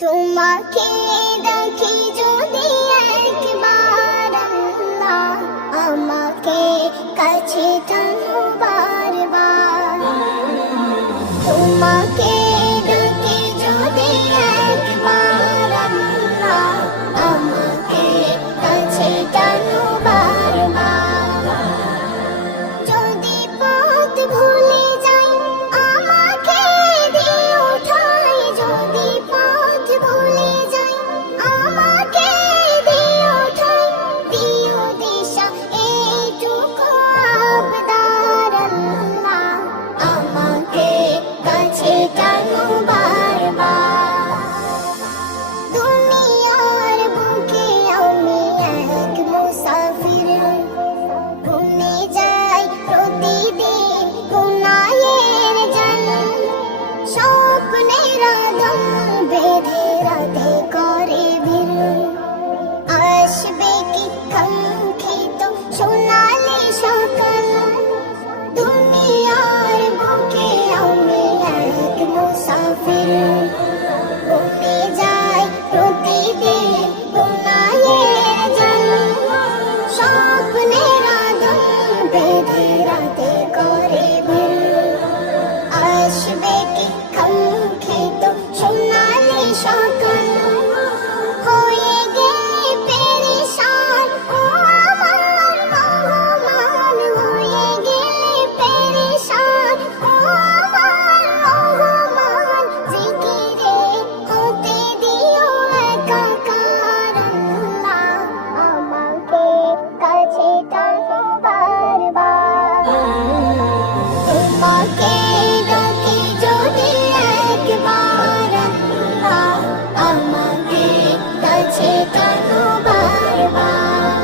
তোমাকে দেখি যদি একবার আল্লাহ আমাকে কাছে টানো বারবার। তোমাকে দেখি যদি একবার আল্লাহ আমাকে কাছে টানো বারবার। যদি পথ ভুলে যাই আমাকে দিও ঠাই, যদি পথ ভুলে যাই আমাকে দিও ঠাই, দিও দিশা এইটুকু আবদার আল্লাহ আমাকে কাছে টানো বারবার। দুনিয়ার বুকে আমি এক মুসাফির, ভুলে যাই প্রতিদিন গুনাহের জাল। স্বপ্নের আদম বেঁধে রাতে করে ভিড়, আসবে কি কাঙ্ক্ষিত সোনালি সকাল। দুনিয়ার বুকে আমি এক মুসাফির, ভুলে যাই প্রতিদিন গুনাহের জাল। স্বপ্নের আদম বেঁধে রাতে করে ভিড়, আসবে কি কাঙ্ক্ষিত সোনালি সকাল। হয়ে গেলে পেরেশান ও আমার রহমান, হয়ে গেলে পেরেশান ও আমার রহমান। জিকিরে হতে দিও একাকার আল্লাহ আমাকে কাছে টানো বারবার। তোমাকে ডাকি যদি একবার আল্লাহ আমাকে কাছে টানো বারবার,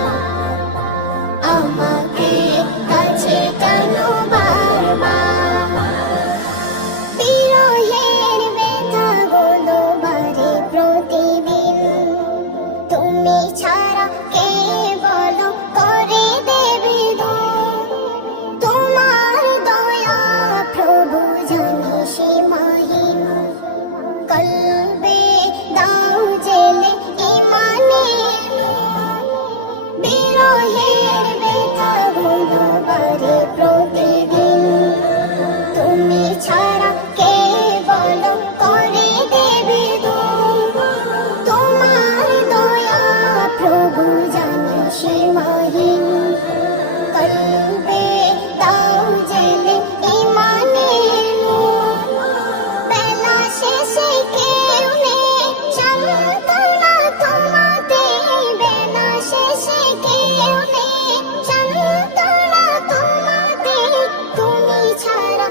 আমাকে কাছে টানো বারবার। বিরহের ব্যথাগুলো বাড়ে প্রতিদিন, তুমি ছাড়া কে বলো করে দেবে দূর। তোমার দয়া প্রভু জানি সীমাহীন, কলবে দাও জেলে ইমানের নূর। বিরহের ব্যথাগুলো বাড়ে প্রতিদিন, তুমি ছাড়া কে বলো করে দেবে দূর। তোমার দয়া প্রভু জানি সীমাহীন, কলবে দাও জেলে ইমানের নূর। বেলা শেষে কেউ নেই সান্ত্বনা তোমাতে, বেলা শেষে কেউ নেই সান্ত্বনা তোমাতে। তুমি ছাড়া